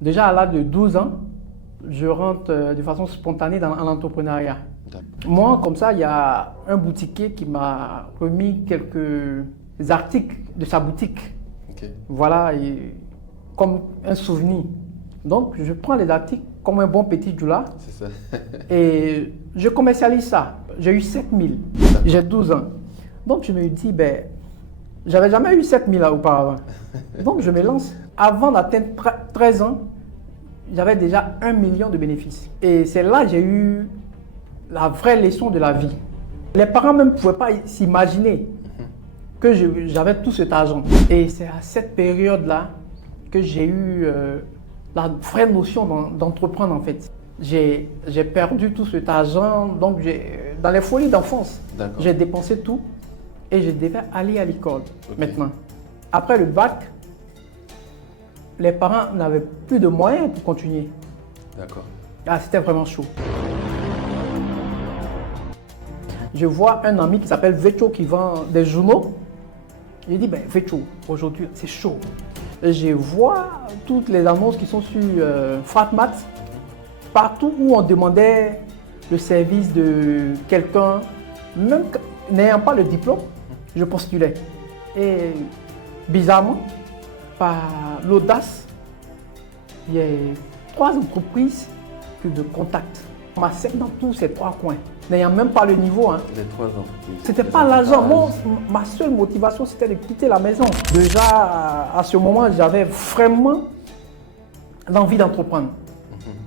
Déjà à l'âge de 12 ans, je rentre de façon spontanée dans l'entrepreneuriat. Moi, comme ça, il y a un boutiquier qui m'a remis quelques articles de sa boutique. Okay. Voilà, et comme un souvenir. Donc, je prends les articles comme un bon petit doula. C'est ça. Et je commercialise ça. J'ai eu 7000. J'ai 12 ans. Donc, je me dis, j'avais jamais eu 7000 auparavant. Donc, je me lance. Avant d'atteindre 13 ans, j'avais déjà 1 million de bénéfices. Et c'est là que j'ai eu la vraie leçon de la vie. Les parents même ne pouvaient pas s'imaginer que j'avais tout cet argent. Et c'est à cette période-là que j'ai eu la vraie notion d'entreprendre en fait. J'ai perdu tout cet argent, donc dans les folies d'enfance, j'ai dépensé tout et je devais aller à l'école maintenant. Après le bac, les parents n'avaient plus de moyens pour continuer. D'accord. Ah, c'était vraiment chaud. Je vois un ami qui s'appelle Vecho qui vend des journaux. J'ai dit, Vecho, aujourd'hui c'est chaud. Et je vois toutes les annonces qui sont sur Fratmat, partout où on demandait le service de quelqu'un, même n'ayant pas le diplôme, je postulais. Et bizarrement, par l'audace, il y a 3 entreprises qui me contactent. On m'accepte dans tous ces 3 coins, n'ayant même pas le niveau. Les 3 entreprises. C'était pas l'argent. Ma seule motivation, c'était de quitter la maison. Déjà, à ce moment, j'avais vraiment l'envie d'entreprendre.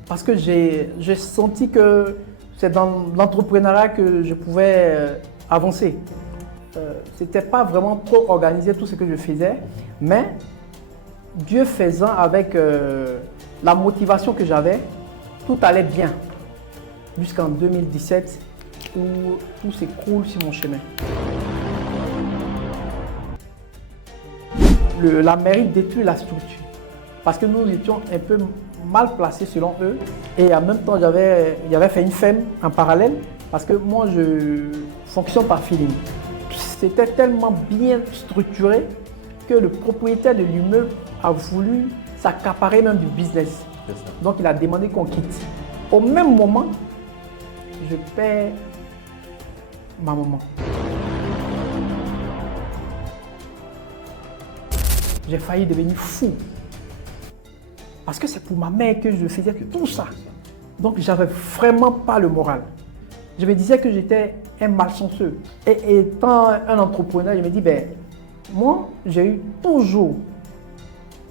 Parce que j'ai senti que c'est dans l'entrepreneuriat que je pouvais avancer. C'était pas vraiment trop organisé tout ce que je faisais, mais Dieu faisant, avec la motivation que j'avais, tout allait bien. Jusqu'en 2017, où tout s'écroule sur mon chemin. La mairie détruit la structure parce que nous étions un peu mal placés selon eux. Et en même temps, j'avais fait une ferme en parallèle parce que moi, je fonctionne par feeling. C'était tellement bien structuré que le propriétaire de l'immeuble a voulu s'accaparer même du business. Donc, il a demandé qu'on quitte. Au même moment, je perds ma maman. J'ai failli devenir fou. Parce que c'est pour ma mère que je faisais tout ça. Donc, j'avais vraiment pas le moral. Je me disais que j'étais un malchanceux. Et étant un entrepreneur, je me dis, moi, j'ai eu toujours,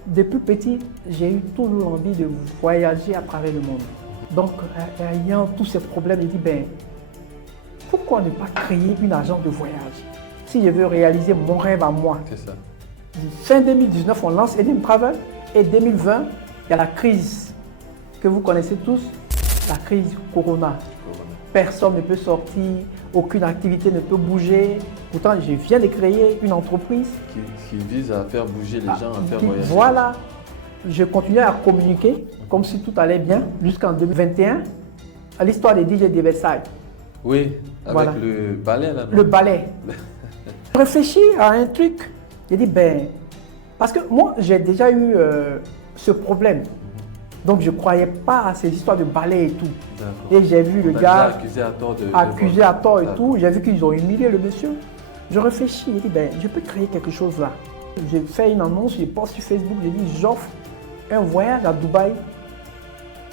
depuis petit, j'ai eu toujours envie de voyager à travers le monde. Donc, ayant tous ces problèmes, je dis, pourquoi ne pas créer une agence de voyage si je veux réaliser mon rêve à moi? C'est ça. Fin 2019, on lance Eden Travel. Et 2020, il y a la crise que vous connaissez tous, la crise Corona. Personne ne peut sortir, aucune activité ne peut bouger. Pourtant, je viens de créer une entreprise qui vise à faire bouger les gens, à faire voyager. Voilà. Je continuais à communiquer comme si tout allait bien jusqu'en 2021, à l'histoire des DJ de Versailles. Oui, avec le ballet là. Le ballet. Je réfléchis à un truc. J'ai dit, parce que moi, j'ai déjà eu ce problème. Donc, je ne croyais pas à ces histoires de ballet et tout. Et j'ai vu le gars accusé à tort et tout. J'ai vu qu'ils ont humilié le monsieur. Je réfléchis, j'ai dit, je peux créer quelque chose là. J'ai fait une annonce, je poste sur Facebook, j'ai dit, j'offre un voyage à Dubaï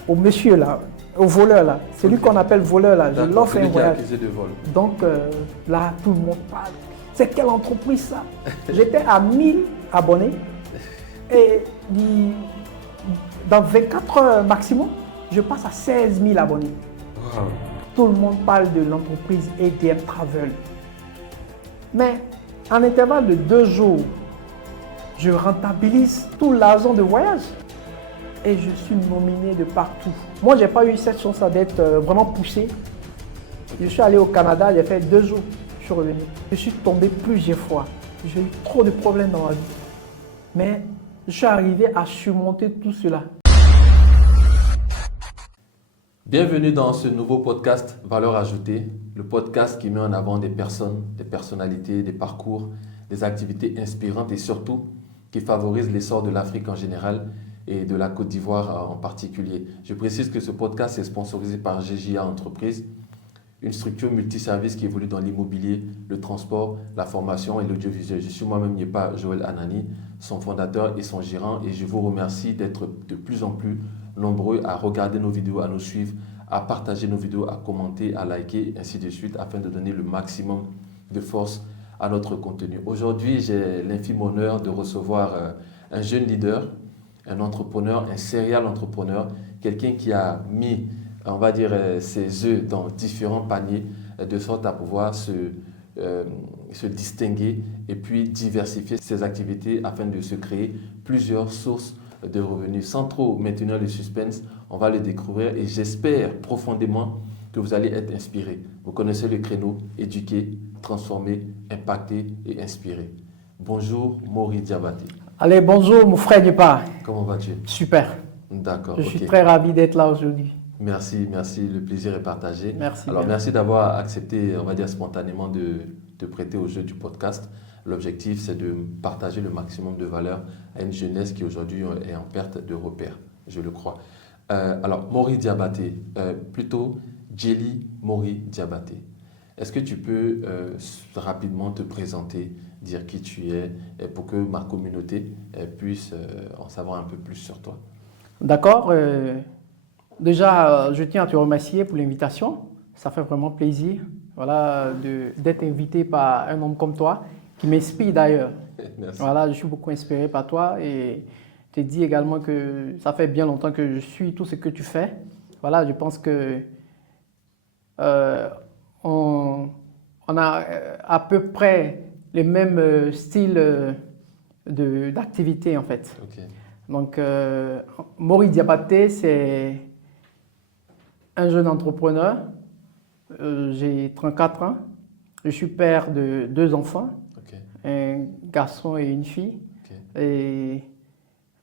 au monsieur là, au voleur là. C'est lui qu'on appelle voleur là. Je l'offre un voyage. De vol. Donc là, tout le monde parle. C'est quelle entreprise ça? J'étais à 1000 abonnés et dans 24 heures maximum, je passe à 16 000 abonnés. Wow. Tout le monde parle de l'entreprise EDM Travel. Mais en intervalle de 2 jours, je rentabilise tout l'argent de voyage et je suis nominé de partout. Moi, je n'ai pas eu cette chance d'être vraiment poussé. Je suis allé au Canada, j'ai fait 2 jours, je suis revenu. Je suis tombé plusieurs fois. J'ai eu trop de problèmes dans ma vie. Mais je suis arrivé à surmonter tout cela. Bienvenue dans ce nouveau podcast Valeur Ajoutée, le podcast qui met en avant des personnes, des personnalités, des parcours, des activités inspirantes et surtout qui favorisent l'essor de l'Afrique en général, et de la Côte d'Ivoire en particulier. Je précise que ce podcast est sponsorisé par GJA Entreprises, une structure multiservice qui évolue dans l'immobilier, le transport, la formation et l'audiovisuel. Je suis moi-même Yepa Joël Anani, son fondateur et son gérant, et je vous remercie d'être de plus en plus nombreux à regarder nos vidéos, à nous suivre, à partager nos vidéos, à commenter, à liker, ainsi de suite, afin de donner le maximum de force à notre contenu. Aujourd'hui, j'ai l'infime honneur de recevoir un jeune leader, un entrepreneur, un serial entrepreneur, quelqu'un qui a mis, on va dire, ses œufs dans différents paniers de sorte à pouvoir se distinguer et puis diversifier ses activités afin de se créer plusieurs sources de revenus. Sans trop maintenir le suspense, on va le découvrir et j'espère profondément que vous allez être inspiré. Vous connaissez le créneau, éduquer, transformer, impacter et inspirer. Bonjour Maury Diabaté. Allez, bonjour mon frère Yepa. Comment vas-tu? Super. D'accord. Je suis très ravi d'être là aujourd'hui. Merci, merci. Le plaisir est partagé. Merci. Alors, merci d'avoir accepté, on va dire spontanément, de te prêter au jeu du podcast. L'objectif, c'est de partager le maximum de valeur à une jeunesse qui aujourd'hui est en perte de repères, je le crois. Alors, Maury Diabaté, plutôt Jelly Maury Diabaté. Est-ce que tu peux rapidement te présenter, dire qui tu es, pour que ma communauté puisse en savoir un peu plus sur toi? D'accord. Déjà, je tiens à te remercier pour l'invitation. Ça fait vraiment plaisir, voilà, d'être invité par un homme comme toi, qui m'inspire d'ailleurs. Merci. Voilà, je suis beaucoup inspiré par toi et je te dis également que ça fait bien longtemps que je suis tout ce que tu fais. Voilà, je pense que on a à peu près les mêmes styles d'activité en fait. Ok. Donc, Maury Diabaté, c'est un jeune entrepreneur. J'ai 34 ans. Je suis père de 2 enfants, Ok. un garçon et une fille. Ok. Et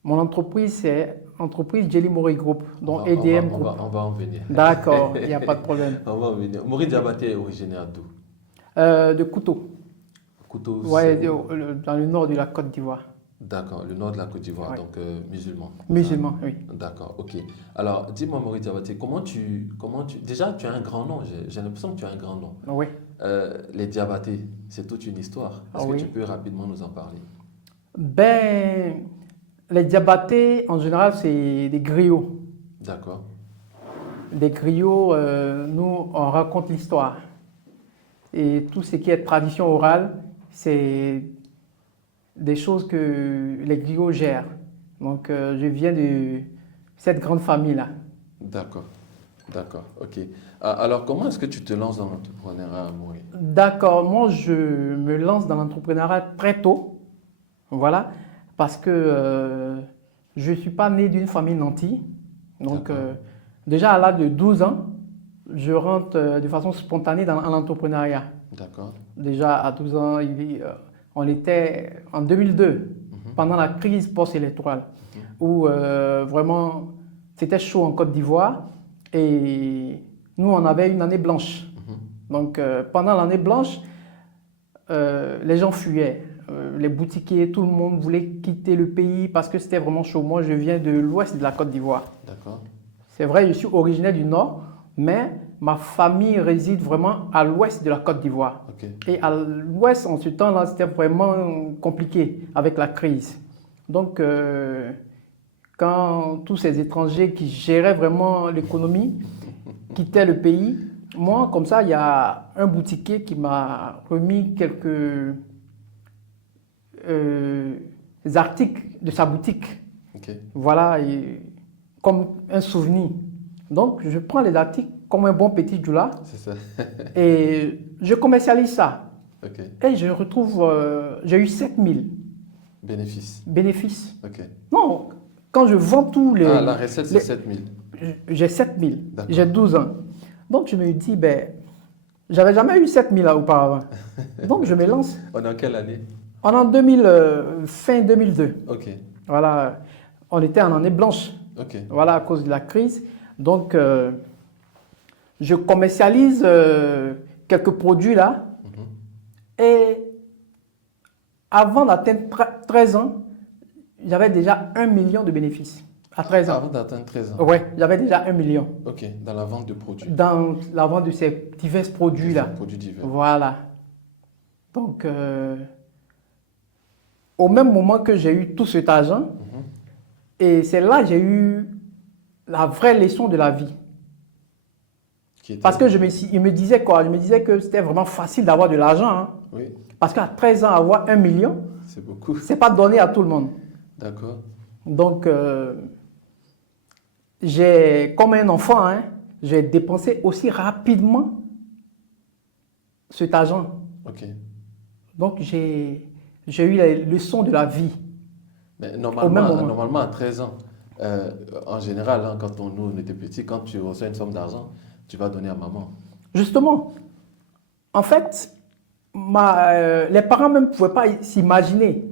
mon entreprise, c'est entreprise Jelly Maury Group, donc On EDM Group. va en venir. D'accord, il n'y a pas de problème. On va en venir. Maury Diabaté est originaire d'où? De Couteau, Couteau. ouais, dans le nord de la Côte d'Ivoire. D'accord, le nord de la Côte d'Ivoire, Ouais. donc musulman. Musulman, oui. D'accord, ok. Alors, dis-moi, Maury Diabaté, déjà, tu as un grand nom, j'ai l'impression que tu as un grand nom. Oui. Les Diabaté, c'est toute une histoire. Est-ce Ah que oui. tu peux rapidement nous en parler? Ben, les Diabaté, en général, c'est des griots. D'accord, Des griots, nous, on raconte l'histoire. Et tout ce qui est tradition orale, c'est des choses que les griots gèrent. Donc, je viens de cette grande famille-là. d'accord, ok. Alors, comment est-ce que tu te lances dans l'entrepreneuriat, Maury? D'accord, moi, je me lance dans l'entrepreneuriat très tôt. Voilà, parce que je ne suis pas né d'une famille nantie. Donc, D'accord. déjà à l'âge de 12 ans, je rentre de façon spontanée dans l'entrepreneuriat. D'accord, Déjà à 12 ans, on était en 2002, pendant la crise post-électorale, où vraiment c'était chaud en Côte d'Ivoire et nous on avait une année blanche. Donc pendant l'année blanche, les gens fuyaient, les boutiquiers, tout le monde voulait quitter le pays parce que c'était vraiment chaud. Moi je viens de l'ouest de la Côte d'Ivoire. d'accord, C'est vrai, je suis originaire du nord, mais ma famille réside vraiment à l'ouest de la Côte d'Ivoire. ok. Et à l'ouest, en ce temps-là, c'était vraiment compliqué avec la crise. Donc, quand tous ces étrangers qui géraient vraiment l'économie quittaient le pays, moi, comme ça, il y a un boutiquier qui m'a remis quelques articles de sa boutique. Ok, Voilà, et comme un souvenir. Donc, je prends les articles comme un bon petit djoula c'est ça. et je commercialise ça. Ok, Et je retrouve, j'ai eu 7000 bénéfice. bénéfices. Ok. Non, quand je vends tous les... Ah, la recette, c'est les- 7000. J'ai 7000, D'accord. j'ai 12 ans. Donc, je me dis, ben, j'avais jamais eu 7000 là auparavant. Donc, je me lance. On est en quelle année? On est en fin 2002. Ok, Voilà, on était en année blanche. ok, Voilà, à cause de la crise. Donc, je commercialise quelques produits là. Et avant d'atteindre 13 ans, j'avais déjà 1 million de bénéfices. à 13 ans. Avant d'atteindre 13 ans. Oui, j'avais déjà 1 million Ok, dans la vente de produits. dans la vente de ces divers produits-là. Produits divers. Voilà. Donc, au même moment que j'ai eu tout cet argent, Mhm. et c'est là que j'ai eu la vraie leçon de la vie. Qui était- Parce que il me disait quoi? Je me disais que c'était vraiment facile d'avoir de l'argent. Hein. Oui, Parce qu'à 13 ans, avoir 1 million, c'est beaucoup. c'est pas donné à tout le monde. D'accord. Donc, j'ai, comme un enfant, hein, j'ai dépensé aussi rapidement cet argent. Ok. Donc, j'ai eu la leçon de la vie. Mais même normalement, moment. normalement, à 13 ans, en général, hein, quand nous on était petits, quand tu reçois une somme d'argent, tu vas donner à maman. Justement, en fait, les parents même ne pouvaient pas s'imaginer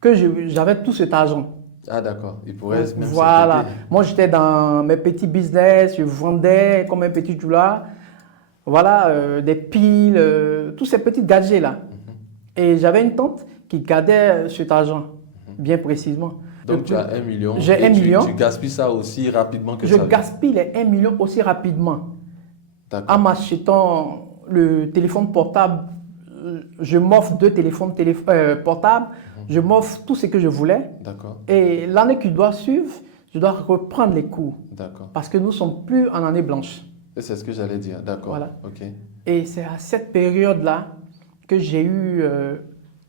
que j'avais tout cet argent. Ah d'accord, ils pourraient même Voilà. se Moi, j'étais dans mes petits business, je vendais comme un petit doula. Voilà, des piles, tous ces petits gadgets-là. Et j'avais une tante qui gardait cet argent, bien précisément. Donc tu as 1 million. J'ai et 1 million. Tu gaspilles ça aussi rapidement que Je ça. gaspille les 1 million aussi rapidement. D'accord. En m'achetant le téléphone portable, je m'offre 2 téléphones portables, je m'offre tout ce que je voulais. D'accord. Et l'année qui doit suivre, je dois reprendre les cours. D'accord. Parce que nous ne sommes plus en année blanche. Et c'est ce que j'allais dire. D'accord. Voilà. Ok. Et c'est à cette période-là que j'ai eu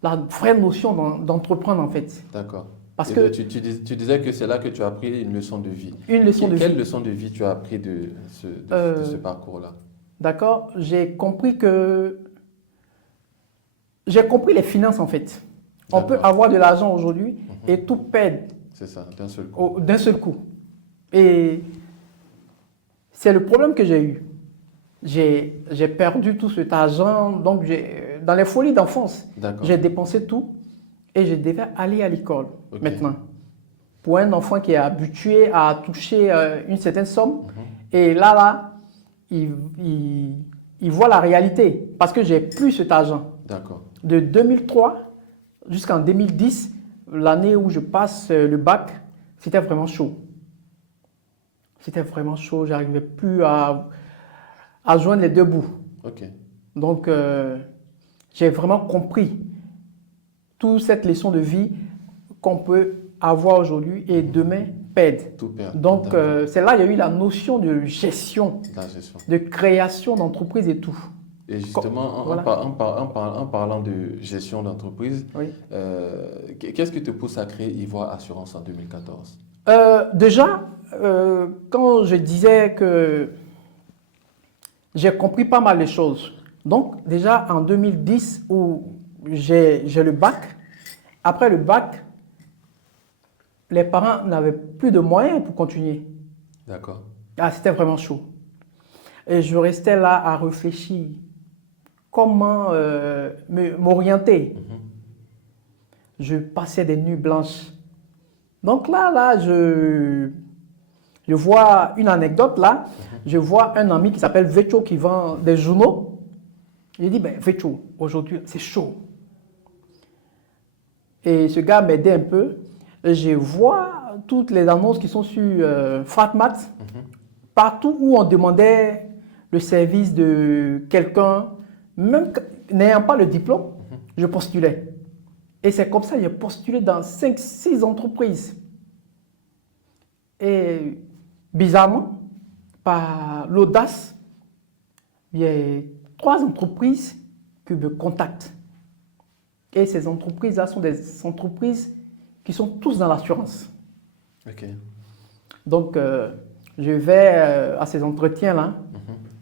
la vraie notion d'entreprendre en fait. D'accord. Parce Et que tu disais que c'est là que tu as appris une leçon de vie. une leçon de Quelle vie. leçon de vie tu as appris de ce parcours-là? D'accord, j'ai compris que j'ai compris les finances en fait. On peut D'accord. avoir de l'argent aujourd'hui et tout perdre C'est ça, d'un seul coup. d'un seul coup. Et c'est le problème que j'ai eu. J'ai perdu tout cet argent, donc dans les folies d'enfance, D'accord. j'ai dépensé tout et je devais aller à l'école Ok. maintenant. Pour un enfant qui est habitué à toucher une certaine somme, et là, il voit la réalité parce que j'ai plus cet argent. D'accord. De 2003 jusqu'en 2010, l'année où je passe le bac, c'était vraiment chaud. C'était vraiment chaud, j'arrivais plus à joindre les deux bouts. Ok. Donc, j'ai vraiment compris toute cette leçon de vie qu'on peut avoir aujourd'hui et demain perdre. Tout perd. Donc, D'accord. c'est là qu'il y a eu la notion de gestion, La gestion. de création d'entreprise et tout. Et justement, Voilà. en parlant de gestion d'entreprise, Oui. qu'est-ce qui te pousse à créer Ivoire Assurance en 2014? Déjà, quand je disais que j'ai compris pas mal de choses. Donc, déjà en 2010, où j'ai le bac, après le bac, les parents n'avaient plus de moyens pour continuer. D'accord. Ah, c'était vraiment chaud. Et je restais là à réfléchir comment m'orienter. Je passais des nuits blanches. Donc là, je vois une anecdote là. Je vois un ami qui s'appelle Vecho qui vend des journaux. J'ai dit, ben Vecho, aujourd'hui c'est chaud. Et ce gars m'aidait un peu. Et je vois toutes les annonces qui sont sur Fratmat. Partout où on demandait le service de quelqu'un, même n'ayant pas le diplôme, je postulais. Et c'est comme ça que j'ai postulé dans 5-6 entreprises. Et bizarrement, par l'audace, il y a 3 entreprises qui me contactent. Et ces entreprises-là sont des entreprises qui sont tous dans l'assurance. Ok. Donc, je vais à ces entretiens-là.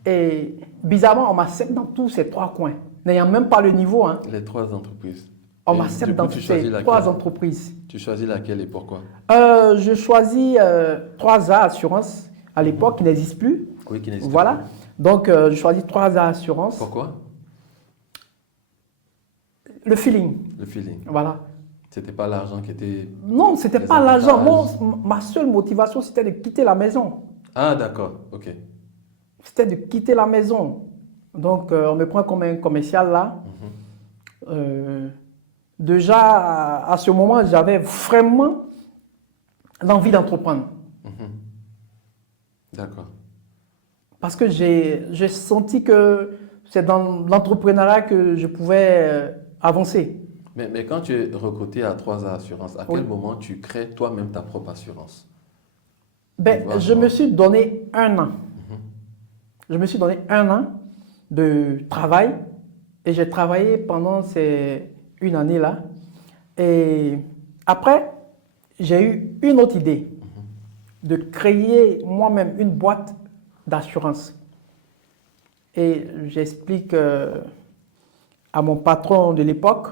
Et bizarrement, on m'accepte dans tous ces 3 coins, n'ayant même pas le niveau. Hein. Les 3 entreprises. On Et m'accepte du coup, dans tu ces choisis laquelle? 3 entreprises. Tu choisis laquelle et pourquoi? Je choisis 3A Assurance à l'époque qui n'existe plus. Oui, qui n'existe Voilà. pas. Donc, je choisis 3A Assurance. Pourquoi? Le feeling. Le feeling. Voilà. C'était pas l'argent qui était... Non, c'était Les pas l'argent. avantages. Ma seule motivation, c'était de quitter la maison. Ah, d'accord. Ok. C'était de quitter la maison. Donc, on me prend comme un commercial là. Déjà, à ce moment, j'avais vraiment l'envie d'entreprendre. D'accord. Parce que j'ai senti que c'est dans l'entrepreneuriat que je pouvais avancer. Mais quand tu es recruté à 3A Assurance, à quel Oui. moment tu crées toi-même ta propre assurance? Ben, Voilà. je me suis donné 1 an. Je me suis donné 1 an de travail et j'ai travaillé pendant ces 1 année-là. Et après, j'ai eu une autre idée de créer moi-même une boîte d'assurance. Et j'explique à mon patron de l'époque,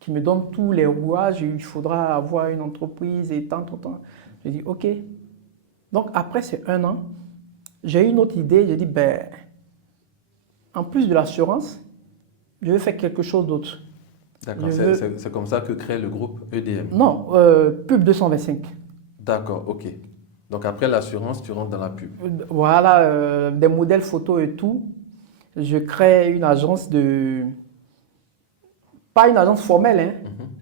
qui me donne tous les rouages, il faudra avoir une entreprise et tant. Je dis, OK. Donc après ces 1 an, j'ai eu une autre idée. J'ai dit, ben, en plus de l'assurance, je vais faire quelque chose d'autre. D'accord, Je veux- c'est comme ça que crée le groupe EDM. Non, pub 225. D'accord, ok. Donc après l'assurance, tu rentres dans la pub. Voilà, des modèles photos et tout. Je crée une agence de... Pas une agence formelle, hein.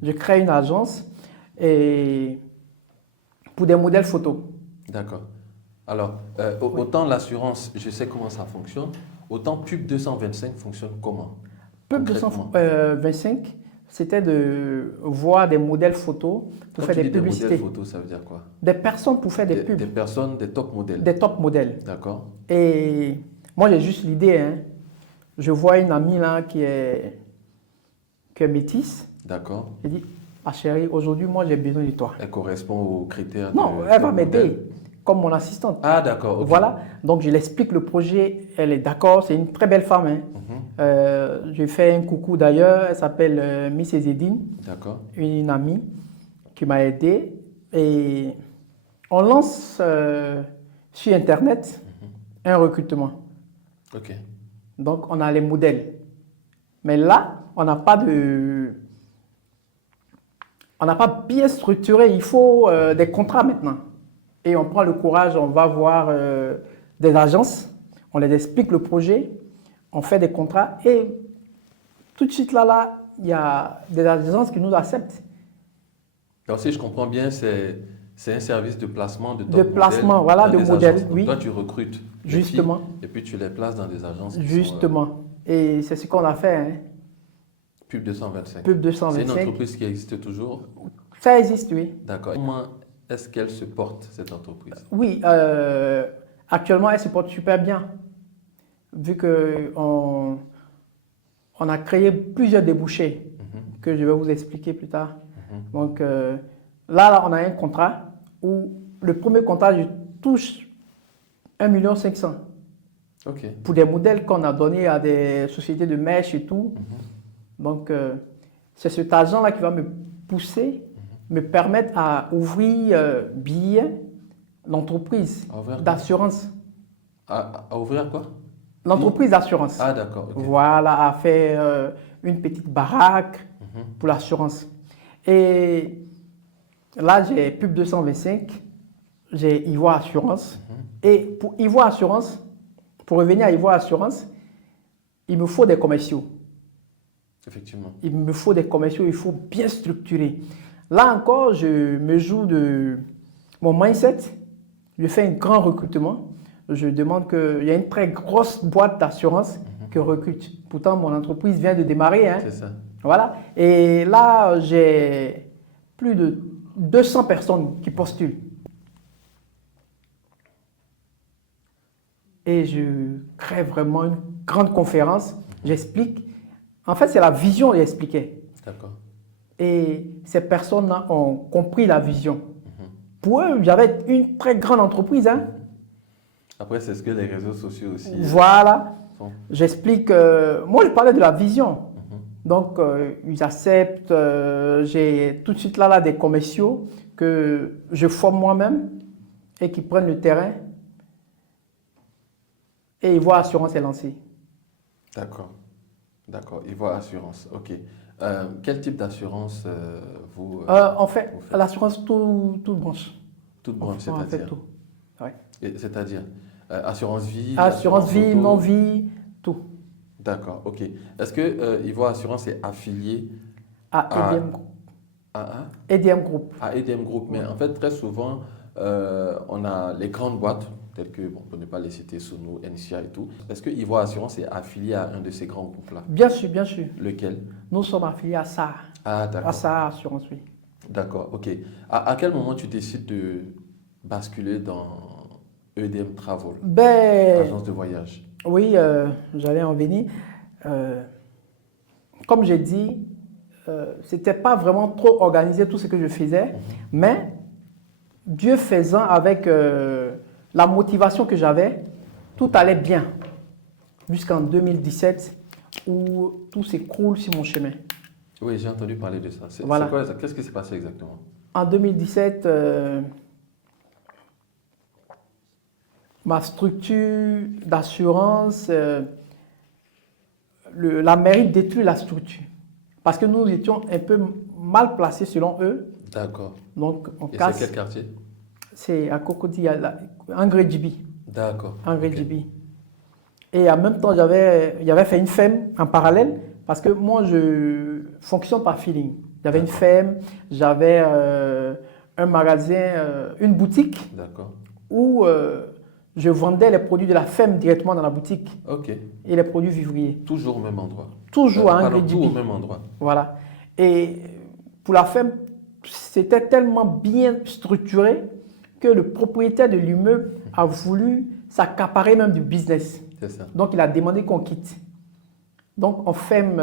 Je crée une agence et pour des modèles photos. D'accord. Alors, autant l'assurance, je sais comment ça fonctionne, autant pub 225 fonctionne comment? Pub Concrètement. 225, c'était de voir des modèles photos pour Quand faire tu des dis des modèles publicités. photos, ça veut dire quoi? Des personnes pour faire des Des pubs, personnes, des top modèles. des top modèles. D'accord. Et moi, j'ai juste l'idée, hein. Je vois une amie là qui est métisse. D'accord. Je dis, ah chérie, aujourd'hui, moi, j'ai besoin de toi. Elle correspond aux critères Non, de elle va top modèle. m'aider comme mon assistante. Ah, d'accord. Ok. Voilà, donc je l'explique le projet, elle est d'accord, c'est une très belle femme, hein. Je fais un coucou d'ailleurs, elle s'appelle Miss Ezedine, D'accord. une amie qui m'a aidé. Et on lance sur Internet un recrutement. Ok. Donc on a les modèles. Mais là, on n'a pas bien structuré, il faut des contrats maintenant. Et on prend le courage, on va voir des agences, on les explique le projet, on fait des contrats et tout de suite là, il y a des agences qui nous acceptent. Donc si je comprends bien, c'est un service de placement de top De placement, modèles voilà, dans de des modèles, agences. Donc oui. toi, tu recrutes les Justement. filles et puis tu les places dans des agences qui Justement. Et c'est ce qu'on a fait, hein. sont pub 225. Pub C'est 225. une entreprise qui existe toujours. Ça existe, oui. D'accord. Comment est-ce qu'elle se porte, cette entreprise? Oui, actuellement, elle se porte super bien. Vu qu'on on a créé plusieurs débouchés que je vais vous expliquer plus tard. Donc là, on a un contrat où le premier contrat, je touche 1,5 million Ok. pour des modèles qu'on a donnés à des sociétés de mèches et tout. Donc c'est cet argent-là qui va me pousser, me permettre à ouvrir bien l'entreprise À ouvrir quoi? d'assurance. À ouvrir quoi? L'entreprise d'assurance. Ah, d'accord. Ok. Voilà, à faire une petite baraque pour l'assurance. Et là, j'ai pub 225, j'ai Ivoire Assurance. Et pour Ivoire Assurance, pour revenir à Ivoire Assurance, il me faut des commerciaux. Effectivement. Il me faut des commerciaux, il faut bien structurer. Là encore, je me joue de mon mindset, je fais un grand recrutement. Je demande qu'il y a une très grosse boîte d'assurance que recrute. Pourtant, mon entreprise vient de démarrer, hein. C'est ça. Voilà. Et là, j'ai plus de 200 personnes qui postulent. Et je crée vraiment une grande conférence. J'explique. En fait, c'est la vision que j'expliquais. D'accord. Et ces personnes-là ont compris la vision. Pour eux, j'avais une très grande entreprise, hein. Après, c'est ce que les réseaux sociaux aussi Voilà. font. J'explique. Moi, je parlais de la vision. Donc, ils acceptent. J'ai tout de suite là des commerciaux que je forme moi-même et qui prennent le terrain. Et Ivoire Assurance est lancée. D'accord. D'accord. Ivoire Assurance. Ok. Quel type d'assurance vous En fait, vous faites? l'assurance, toute branche. Toute branche, On fait c'est-à-dire? tout. Ouais. C'est-à-dire assurance vie, Assurance vie, auto? non-vie, tout. D'accord, ok. Est-ce que Ivoire Assurance est affilié À Ah. EDM Group. EDM Group. À EDM Group. Mais en fait, très souvent, on a les grandes boîtes, telles que, bon, pour ne pas les citer, Sono, NCA et tout. Est-ce que Ivoire Assurance est affilié à un de ces grands groupes-là? Bien sûr, bien sûr. Lequel? Nous sommes affiliés à SAA. Ah, d'accord. À SAA Assurance, oui. D'accord, ok. À quel moment tu décides de basculer dans EDM Travel, agence de voyage? Oui, j'allais en venir. Comme j'ai dit, c'était pas vraiment trop organisé tout ce que je faisais, mais Dieu faisant, avec la motivation que j'avais, tout allait bien jusqu'en 2017 où tout s'écroule sur mon chemin. Oui, j'ai entendu parler de ça. Voilà. Qu'est-ce qui s'est passé exactement? En 2017, ma structure d'assurance, la mairie détruit la structure parce que nous étions un peu mal placés selon eux. D'accord. Donc, on Et casse. c'est quel quartier? C'est à Cocody, Angre Djibi. D'accord. Angre Ok. Djibi. Et en même temps, j'avais fait une FEM en parallèle parce que moi, je fonctionne par feeling. J'avais une FEM, j'avais un magasin, une boutique D'accord. où je vendais les produits de la FEM directement dans la boutique Ok. et les produits vivriers. Toujours au même endroit. Toujours à Pardon, Angre tout au Djibi. même endroit. Voilà. Et pour la FEM, c'était tellement bien structuré que le propriétaire de l'immeuble a voulu s'accaparer même du business. C'est ça. Donc, il a demandé qu'on quitte. Donc, on ferme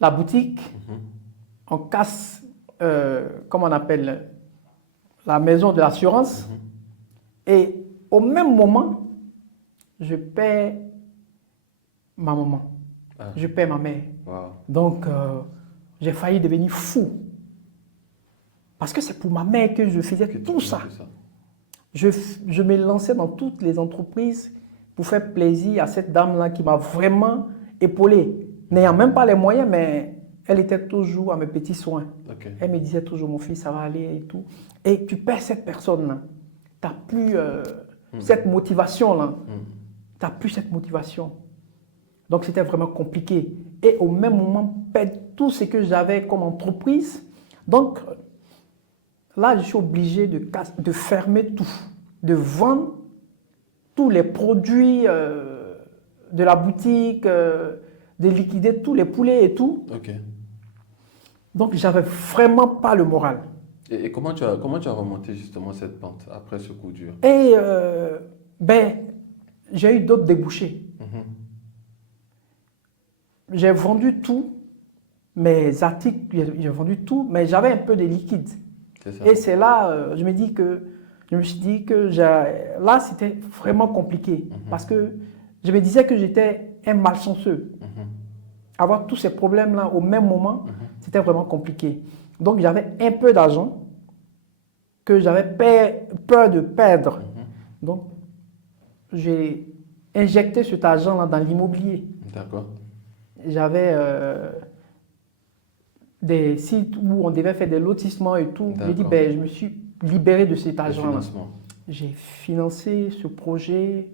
la boutique, on casse, comment on appelle, la maison de l'assurance. Et au même moment, je perds ma maman. Ah. Je perds ma mère. Wow. Donc, j'ai failli devenir fou. Parce que c'est pour ma mère que je faisais Que tu tout fais ça. tout ça. Je me lançais dans toutes les entreprises pour faire plaisir à cette dame-là qui m'a vraiment épaulé. N'ayant même pas les moyens, mais elle était toujours à mes petits soins. Ok. Elle me disait toujours, mon fils, ça va aller et tout. Et tu perds cette personne-là. Tu n'as plus cette motivation-là. Tu n'as plus cette motivation. Donc, c'était vraiment compliqué. Et au même moment, perdre tout ce que j'avais comme entreprise. Donc, là, je suis obligé de fermer tout, de vendre tous les produits de la boutique, de liquider tous les poulets et tout. Ok. Donc, j'avais vraiment pas le moral. Et comment tu as remonté justement cette pente après ce coup dur? Et j'ai eu d'autres débouchés. J'ai vendu tout, mes articles, j'ai vendu tout, mais j'avais un peu de liquide. C'est ça. Et c'est là, je me suis dit que là, c'était vraiment compliqué. Parce que je me disais que j'étais un malchanceux. Avoir tous ces problèmes-là au même moment, c'était vraiment compliqué. Donc, j'avais un peu d'argent que j'avais peur de perdre. Donc, j'ai injecté cet argent-là dans l'immobilier. D'accord. J'avais des sites où on devait faire des lotissements et tout. J'ai dit, je me suis libéré de cet argent-là. J'ai financé ce projet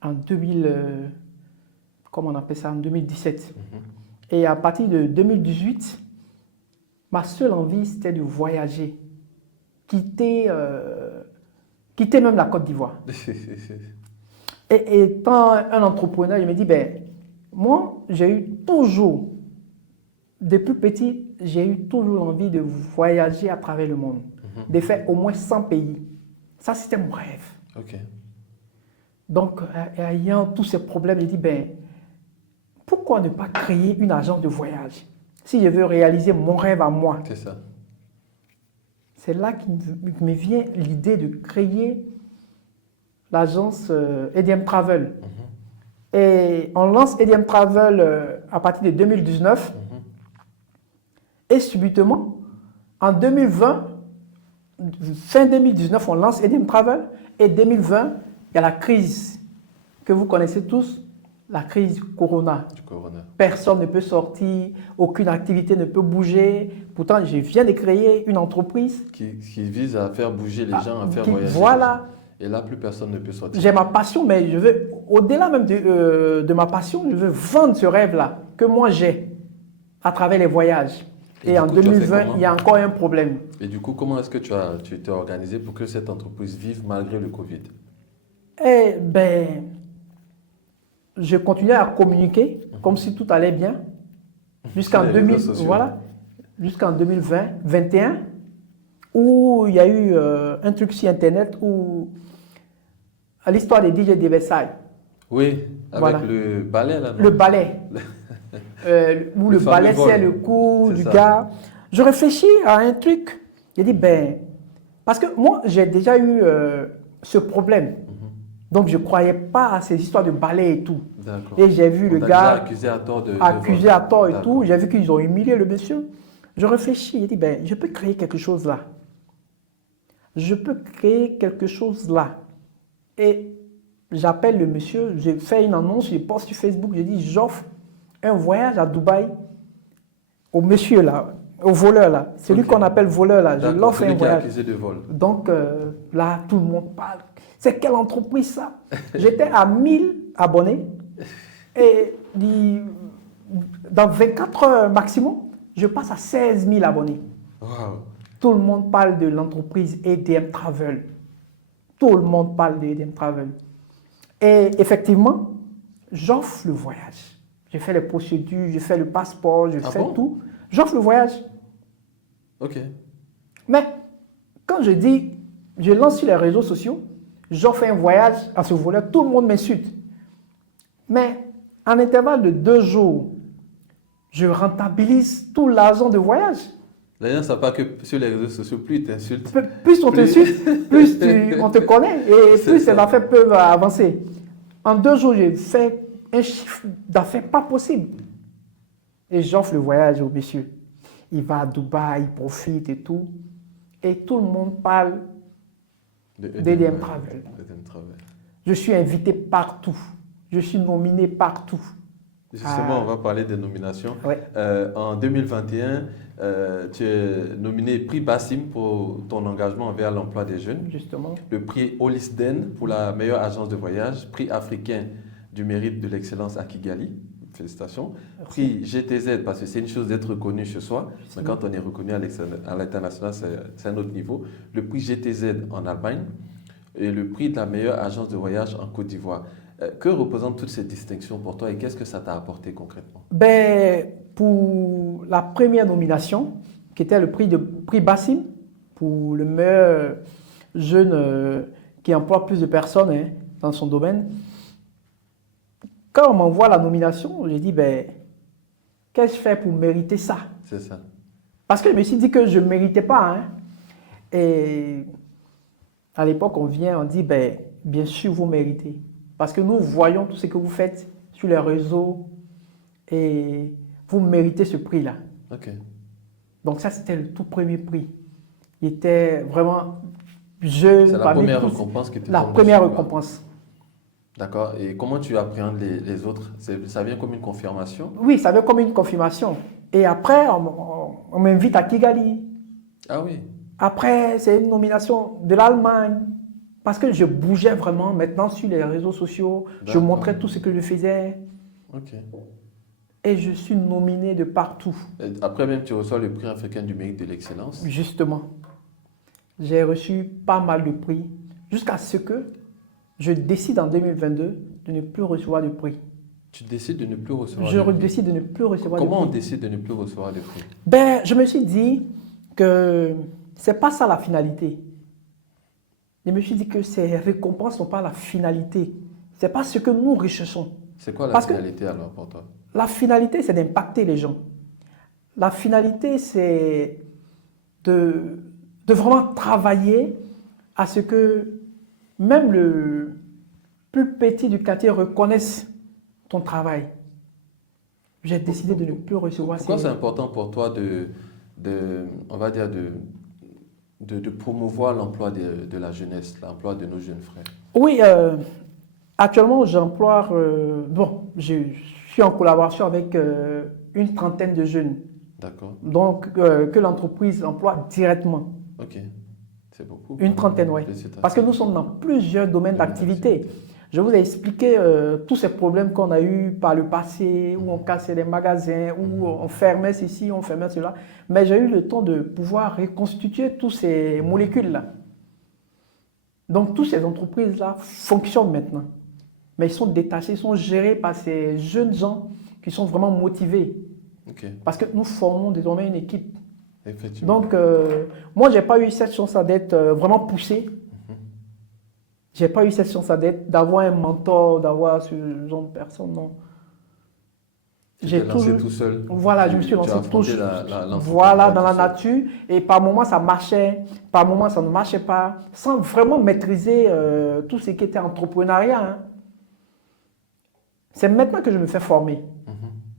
en 2017. Et à partir de 2018, ma seule envie, c'était de voyager. Quitter même la Côte d'Ivoire. Et étant un entrepreneur, je me dis, moi, j'ai eu toujours, depuis petit, j'ai eu toujours envie de voyager à travers le monde, de faire au moins 100 pays. Ça, c'était mon rêve. Ok. Donc, ayant tous ces problèmes, j'ai dit, pourquoi ne pas créer une agence de voyage si je veux réaliser mon rêve à moi? C'est ça. C'est là qu'il me vient l'idée de créer l'agence EDM Travel. Et on lance EDM Travel à partir de 2019. Et subitement, en 2020, fin 2019, on lance EDM Travel. Et 2020, il y a la crise que vous connaissez tous, la crise Corona. Du Corona. Personne ne peut sortir, aucune activité ne peut bouger. Pourtant, je viens de créer une entreprise Qui vise à faire bouger les gens, à faire voyager. Voilà. Et là, plus personne ne peut sortir. J'ai ma passion, mais je veux, au-delà même de ma passion, je veux vendre ce rêve-là que moi j'ai à travers les voyages. Et du en coup, tu as fait 2020, comment? il y a encore un problème. Et du coup, comment est-ce que tu t'es organisé pour que cette entreprise vive malgré le Covid? Eh ben, je continuais à communiquer comme si tout allait bien Sur jusqu'en les réseaux 2000, sociaux. voilà, jusqu'en 2020, 21, où il y a eu un truc sur Internet où à l'histoire des DJ de Versailles, Oui, avec voilà, le balai là, le non? ballet, où Le le fameux ballet c'est vol. le cou C'est du ça. gars. Je réfléchis à un truc. J'ai dit ben, parce que moi j'ai déjà eu ce problème, donc je ne croyais pas à ces histoires de ballet et tout. D'accord. Et j'ai vu On le t'a déjà gars accusé à tort de vol. accusé à tort et D'accord. tout. J'ai vu qu'ils ont humilié le monsieur. Je réfléchis, j'ai dit, ben, je peux créer quelque chose là. Je peux créer quelque chose là. Et j'appelle le monsieur, j'ai fait une annonce, je poste sur Facebook, je dis, j'offre un voyage à Dubaï au monsieur là, au voleur là. Celui Ok. qu'on appelle voleur là, je D'accord, l'offre un celui qui est voyage. accusé de vol. Donc là, tout le monde parle. C'est quelle entreprise ça? J'étais à 1000 abonnés et dans 24 heures maximum, je passe à 16 000 abonnés. Waouh. Tout le monde parle de l'entreprise EDM Travel. Tout le monde parle de EDM Travel. Et effectivement, j'offre le voyage. Je fais les procédures, je fais le passeport, je Ah fais bon? tout. J'offre le voyage. Ok. Mais quand je dis, je lance sur les réseaux sociaux, j'offre un voyage à ce voleur, tout le monde m'insulte. Mais en intervalle de 2 jours, je rentabilise tout l'argent de voyage. D'ailleurs, ça pas que sur les réseaux sociaux, plus ils t'insultent. Plus on Plus- t'insulte, plus on te connaît et C'est plus ça. tes affaires peuvent avancer. En 2 jours, j'ai fait un chiffre d'affaires pas possible. Et j'offre le voyage au monsieur. Il va à Dubaï, il profite et tout. Et tout le monde parle d'EDM Travel. EDM Travel. Je suis invité partout. Je suis nominé partout. Justement, on va parler des nominations. Ouais. En 2021, tu es nominé prix Bassim pour ton engagement envers l'emploi des jeunes, Justement. le prix Olisden pour la meilleure agence de voyage, prix africain du mérite de l'excellence à Kigali. Félicitations. Prix GTZ, parce que c'est une chose d'être reconnu chez soi, mais quand on est reconnu à l'international, c'est un autre niveau. Le prix GTZ en Allemagne et le prix de la meilleure agence de voyage en Côte d'Ivoire. Que représentent toutes ces distinctions pour toi et qu'est-ce que ça t'a apporté concrètement? Ben, pour la première nomination, qui était le prix Bassim, pour le meilleur jeune qui emploie plus de personnes dans son domaine, quand on m'envoie la nomination, j'ai dit, ben, qu'est-ce que je fais pour mériter ça? C'est ça. Parce que je me suis dit que je ne méritais pas. Et à l'époque, on dit, ben, bien sûr, vous méritez. Parce que nous voyons tout ce que vous faites sur les réseaux et vous méritez ce prix-là. Ok. Donc ça, c'était le tout premier prix. Il était vraiment jeune. C'est la parmi première tous. récompense qui te La tombe première dessus, quoi. récompense. D'accord. Et comment tu appréhendes les autres? Ça vient comme une confirmation? Oui, ça avait comme une confirmation. Et après, on m'invite à Kigali. Ah oui. Après, c'est une nomination de l'Allemagne. Parce que je bougeais vraiment maintenant sur les réseaux sociaux. Je D'accord. montrais tout ce que je faisais. Ok. Et je suis nominé de partout. Et après même, tu reçois le prix africain du mérite de l'excellence. Justement. J'ai reçu pas mal de prix. Jusqu'à ce que je décide en 2022 de ne plus recevoir de prix. Tu décides de ne plus recevoir Je de prix. décide de ne plus recevoir de prix. Comment on décide de ne plus recevoir de prix? Ben, je me suis dit que c'est pas ça la finalité. Je me suis dit que ces récompenses ne sont pas la finalité. C'est pas ce que nous recherchons. C'est quoi la Parce que- finalité alors pour toi? La finalité, c'est d'impacter les gens. La finalité, c'est de vraiment travailler à ce que même le plus petit du quartier reconnaisse ton travail. J'ai décidé de ne plus recevoir Pourquoi ces... c'est important pour toi on va dire de promouvoir l'emploi de la jeunesse, l'emploi de nos jeunes frères? Oui, actuellement, j'emploie... je suis en collaboration avec une trentaine de jeunes. D'accord. Donc, que l'entreprise emploie directement. Ok. C'est beaucoup. Une trentaine, oui. Félicitations. Parce que nous sommes dans plusieurs domaines d'activité. Je vous ai expliqué tous ces problèmes qu'on a eus par le passé, où on cassait les magasins, où on fermait ceci, on fermait cela. Mais j'ai eu le temps de pouvoir reconstituer toutes ces molécules-là. Donc, toutes ces entreprises-là fonctionnent maintenant. Mais ils sont détachés, ils sont gérés par ces jeunes gens qui sont vraiment motivés. Ok. Parce que nous formons désormais une équipe. Effectivement. Donc, moi, je n'ai pas eu cette chance d'être vraiment poussé. Je n'ai pas eu cette chance d'avoir un mentor, d'avoir ce genre de personne, non. J'ai lancé tout seul. Voilà, je me suis lancé tout seul. L'entrepreneuriat Voilà, dans tout la seul. nature. Et par moments, ça marchait. Par moments, ça ne marchait pas. Sans vraiment maîtriser tout ce qui était entrepreneuriat. Hein. C'est maintenant que je me fais former.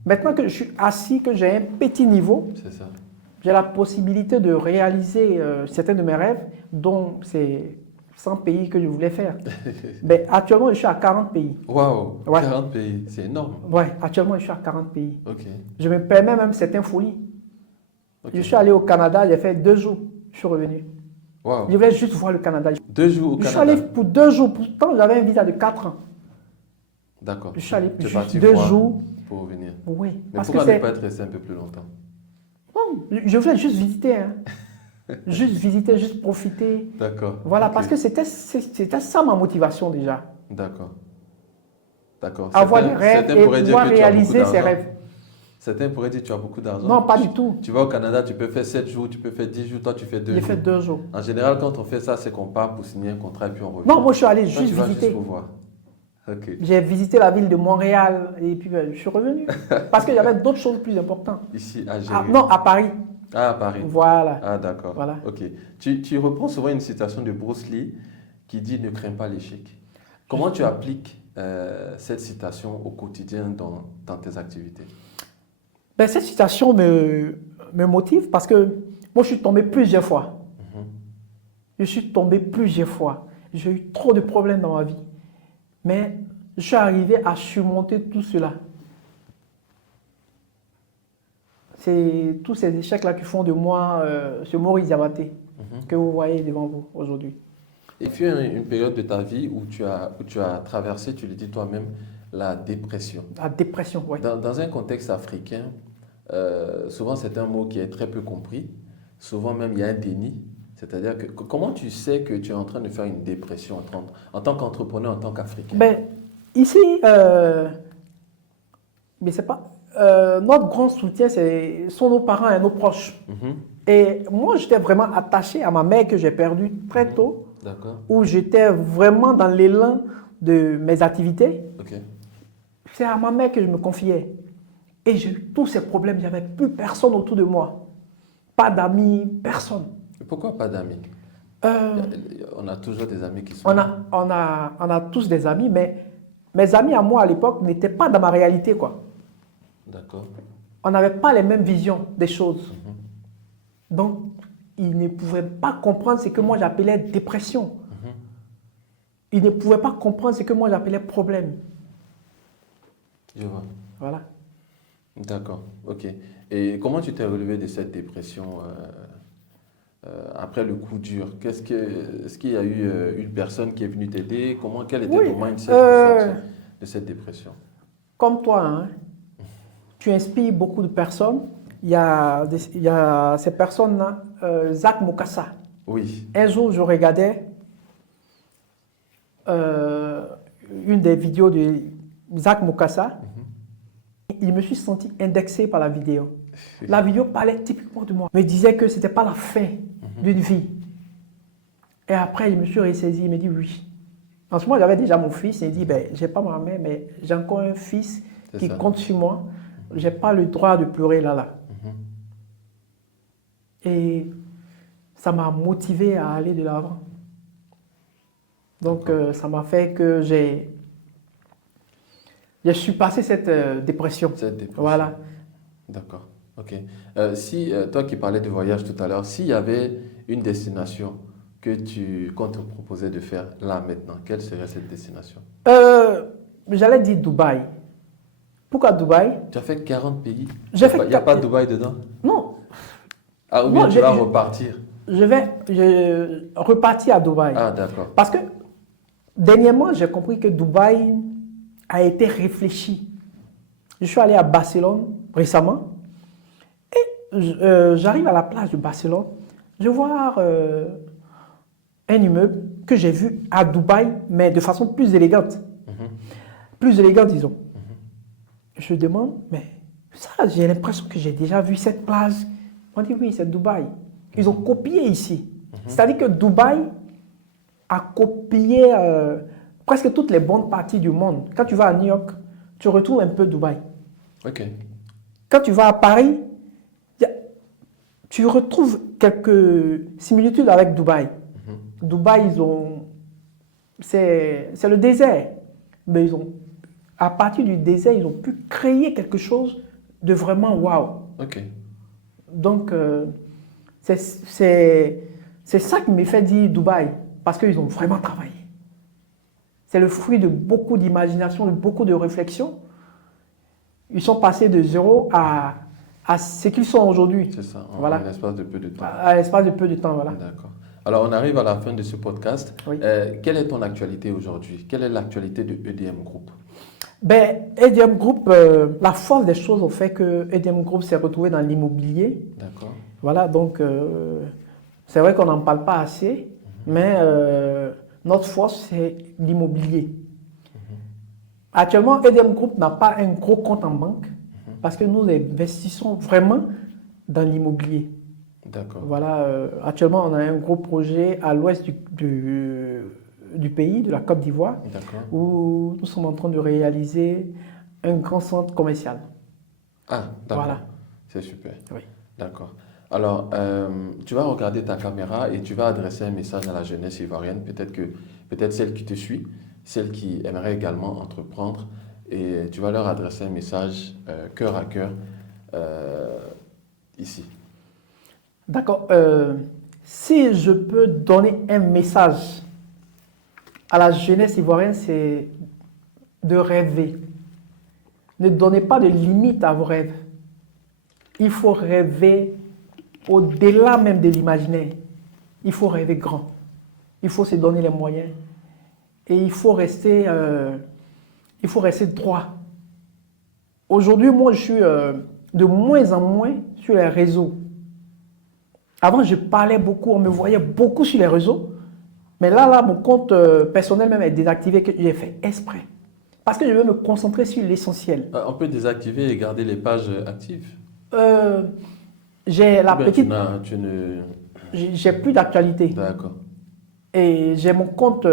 Maintenant que je suis assis, que j'ai un petit niveau, C'est ça. j'ai la possibilité de réaliser certains de mes rêves, dont c'est 100 pays que je voulais faire. Mais actuellement, je suis à 40 pays. Waouh, Ouais. 40 pays, c'est énorme. Ouais, actuellement, je suis à 40 pays. Ok. Je me permets même certaines folies. Ok. Je suis allé au Canada, j'ai fait 2 jours, je suis revenu. Waouh. Je voulais juste voir le Canada. 2 jours au Je suis Canada. allé pour 2 jours, pourtant j'avais un visa de 4 ans. D'accord. Je suis allé Tu es juste parti 2 voir jours. pour revenir. Oui, Mais parce que pourquoi ne c'est... pas être resté un peu plus longtemps? Non, je voulais juste visiter. Hein. Juste visiter, juste profiter. D'accord. Voilà, Ok. parce que c'était ça ma motivation déjà. D'accord. D'accord. Avoir des Certains- rêves certains et pourraient dire pouvoir que tu as beaucoup réaliser ses d'argent. rêves. Certains pourraient dire que tu as beaucoup d'argent. Non, pas du tout. Tu vas au Canada, tu peux faire 7 jours, tu peux faire 10 jours, toi tu fais 2 J'ai jours. fait 2 jours. En général, quand on fait ça, c'est qu'on part pour signer un contrat et puis on revient. Non, moi je suis allé Toi, juste tu vas visiter. juste pour voir. Ok. J'ai visité la ville de Montréal et puis je suis revenu. Parce qu'il y avait d'autres choses plus importantes. Ici, à Géry. Ah, non, à Paris. Ah, à Paris. Voilà. Ah, d'accord. Voilà. Ok. Tu reprends souvent une citation de Bruce Lee qui dit ne crains pas l'échec. Comment tu appliques cette citation au quotidien dans tes activités? Ben, cette citation me motive parce que moi je suis tombé plusieurs fois. Je suis tombé plusieurs fois. J'ai eu trop de problèmes dans ma vie. Mais je suis arrivé à surmonter tout cela. C'est tous ces échecs-là qui font de moi ce Maurice Diabaté que vous voyez devant vous aujourd'hui. Et puis une période de ta vie où tu as traversé, tu le dis toi-même, la dépression. La dépression, oui. Dans un contexte africain, souvent c'est un mot qui est très peu compris. Souvent même il y a un déni. C'est-à-dire que comment tu sais que tu es en train de faire une dépression en tant qu'entrepreneur, en tant qu'Africain? Ben, ici, mais c'est pas notre grand soutien, sont nos parents et nos proches. Et moi, j'étais vraiment attaché à ma mère que j'ai perdue très tôt, D'accord. où j'étais vraiment dans l'élan de mes activités. Ok. C'est à ma mère que je me confiais. Et j'ai eu tous ces problèmes. Il n'y avait plus personne autour de moi. Pas d'amis, personne. Et pourquoi pas d'amis? Euh, On a toujours des amis qui sont... on a tous des amis, mais mes amis à moi à l'époque n'étaient pas dans ma réalité, quoi. D'accord. On n'avait pas les mêmes visions des choses. Donc, ils ne pouvaient pas comprendre ce que moi j'appelais dépression. Ils ne pouvaient pas comprendre ce que moi j'appelais problème. Je vois. Voilà. D'accord. Ok. Et comment tu t'es relevé de cette dépression après le coup dur? Est-ce qu'il y a eu une personne qui est venue t'aider? Quel était ton mindset pour sortir de cette dépression? Comme toi, hein, tu inspires beaucoup de personnes. Il y a ces personnes-là, Zach Mokassa. Oui. Un jour, je regardais une des vidéos de Zach Mokassa. Il me suis senti indexé par la vidéo. La vidéo parlait typiquement de moi. Me disait que ce n'était pas la fin d'une vie. Et après, je me suis ressaisi. Il me dit oui. En ce moment, j'avais déjà mon fils. Il me dit, ben, je n'ai pas ma mère, mais j'ai encore un fils qui compte sur moi. Je n'ai pas le droit de pleurer là. Et ça m'a motivé à aller de l'avant. Donc, ça m'a fait que j'ai surpassé cette dépression. Cette dépression. Voilà. D'accord. Ok. Toi qui parlais de voyage tout à l'heure, s'il y avait une destination qu'on te proposait de faire là maintenant, quelle serait cette destination? J'allais dire Dubaï. Pourquoi Dubaï? Tu as fait 40 pays. Il J'ai fait n'y a pas Dubaï dedans? Non. Ah, ou bien Non, tu vas repartir? Je vais repartir à Dubaï. Ah, d'accord. Parce que Dernièrement, j'ai compris que Dubaï a été réfléchi. Je suis allé à Barcelone récemment et j'arrive à la plage de Barcelone. Je vois un immeuble que j'ai vu à Dubaï, mais de façon plus élégante. Plus élégante, disons. Je demande, mais ça, j'ai l'impression que j'ai déjà vu cette plage. On dit oui, c'est Dubaï. Ils ont copié ici. C'est-à-dire que Dubaï a copié presque toutes les bonnes parties du monde. Quand tu vas à New York, tu retrouves un peu Dubaï. Ok. Quand tu vas à Paris, tu retrouves quelques similitudes avec Dubaï. Dubaï, c'est le désert. Mais à partir du désert, ils ont pu créer quelque chose de vraiment waouh. Ok. Donc, c'est ça qui me fait dire Dubaï, parce qu'ils ont vraiment travaillé. C'est le fruit de beaucoup d'imagination, de beaucoup de réflexion. Ils sont passés de zéro à ce qu'ils sont aujourd'hui. C'est ça, en Voilà. l'espace de peu de temps. À l'espace de peu de temps, voilà. D'accord. Alors, on arrive à la fin de ce podcast. Oui. Quelle est ton actualité aujourd'hui? Quelle est l'actualité de EDM Group? Ben, EDM Group, la force des choses ont fait que EDM Group s'est retrouvé dans l'immobilier. D'accord. Voilà, donc c'est vrai qu'on n'en parle pas assez, mais notre force, c'est l'immobilier. Actuellement, EDM Group n'a pas un gros compte en banque parce que nous investissons vraiment dans l'immobilier. D'accord. Voilà, actuellement, on a un gros projet à l'ouest du pays, de la Côte d'Ivoire, D'accord. où nous sommes en train de réaliser un grand centre commercial. Ah, d'accord. Voilà. C'est super. Oui. D'accord. Alors, tu vas regarder ta caméra et tu vas adresser un message à la jeunesse ivoirienne, peut-être celle qui te suit, celle qui aimerait également entreprendre, et tu vas leur adresser un message cœur à cœur ici. D'accord. Si je peux donner un message à la jeunesse ivoirienne, c'est de rêver. Ne donnez pas de limite à vos rêves. Il faut rêver au-delà même de l'imaginaire. Il faut rêver grand. Il faut se donner les moyens. Et il faut rester droit. Aujourd'hui, moi, je suis de moins en moins sur les réseaux. Avant, je parlais beaucoup, on me voyait beaucoup sur les réseaux. Mais là, mon compte personnel même est désactivé, que j'ai fait exprès. Parce que je veux me concentrer sur l'essentiel. On peut désactiver et garder les pages actives. J'ai la Ou bien petite... tu ne... J'ai plus d'actualité. D'accord. Et j'ai mon compte,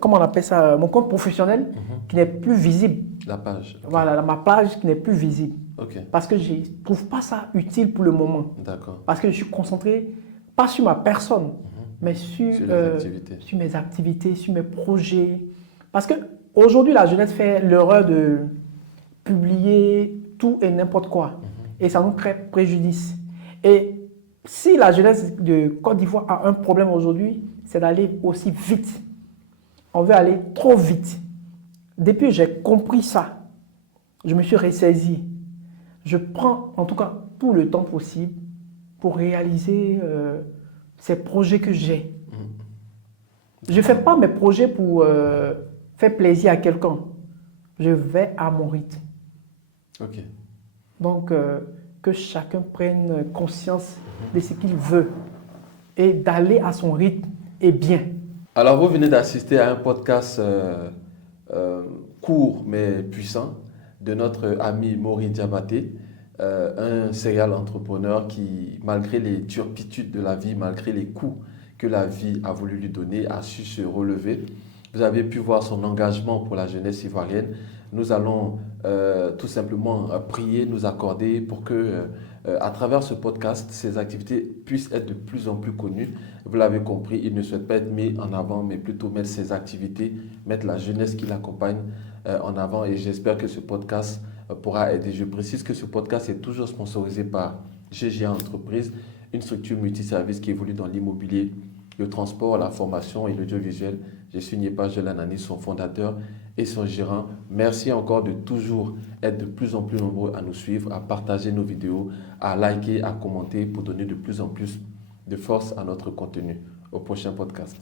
comment on appelle ça, mon compte professionnel qui n'est plus visible. La page. Ok. Voilà, ma page qui n'est plus visible. Ok. Parce que je ne trouve pas ça utile pour le moment. D'accord. Parce que je suis concentré, pas sur ma personne, mais sur Sur les activités. sur mes activités, sur mes projets. Parce qu'aujourd'hui, la jeunesse fait l'erreur de publier tout et n'importe quoi. Et ça nous crée préjudice. Et si la jeunesse de Côte d'Ivoire a un problème aujourd'hui, c'est d'aller aussi vite. On veut aller trop vite. Depuis que j'ai compris ça, je me suis ressaisi. Je prends en tout cas tout le temps possible pour réaliser ces projets que j'ai. Je ne fais pas mes projets pour faire plaisir à quelqu'un. Je vais à mon rythme. Ok. Donc, que chacun prenne conscience de ce qu'il veut et d'aller à son rythme et bien. Alors, vous venez d'assister à un podcast court mais puissant de notre ami Maury Diabaté, un serial entrepreneur qui, malgré les turpitudes de la vie, malgré les coups que la vie a voulu lui donner, a su se relever. Vous avez pu voir son engagement pour la jeunesse ivoirienne. Nous allons tout simplement prier, nous accorder pour que, à travers ce podcast, ces activités puissent être de plus en plus connues. Vous l'avez compris, il ne souhaite pas être mis en avant, mais plutôt mettre ses activités, mettre la jeunesse qui l'accompagne en avant. Et j'espère que ce podcast pourra aider. Je précise que ce podcast est toujours sponsorisé par GGA Entreprises, une structure multiservice qui évolue dans l'immobilier, le transport, la formation et l'audiovisuel. Je suis Niepa Jelanani, son fondateur et son gérant. Merci encore de toujours être de plus en plus nombreux à nous suivre, à partager nos vidéos, à liker, à commenter pour donner de plus en plus de force à notre contenu. Au prochain podcast.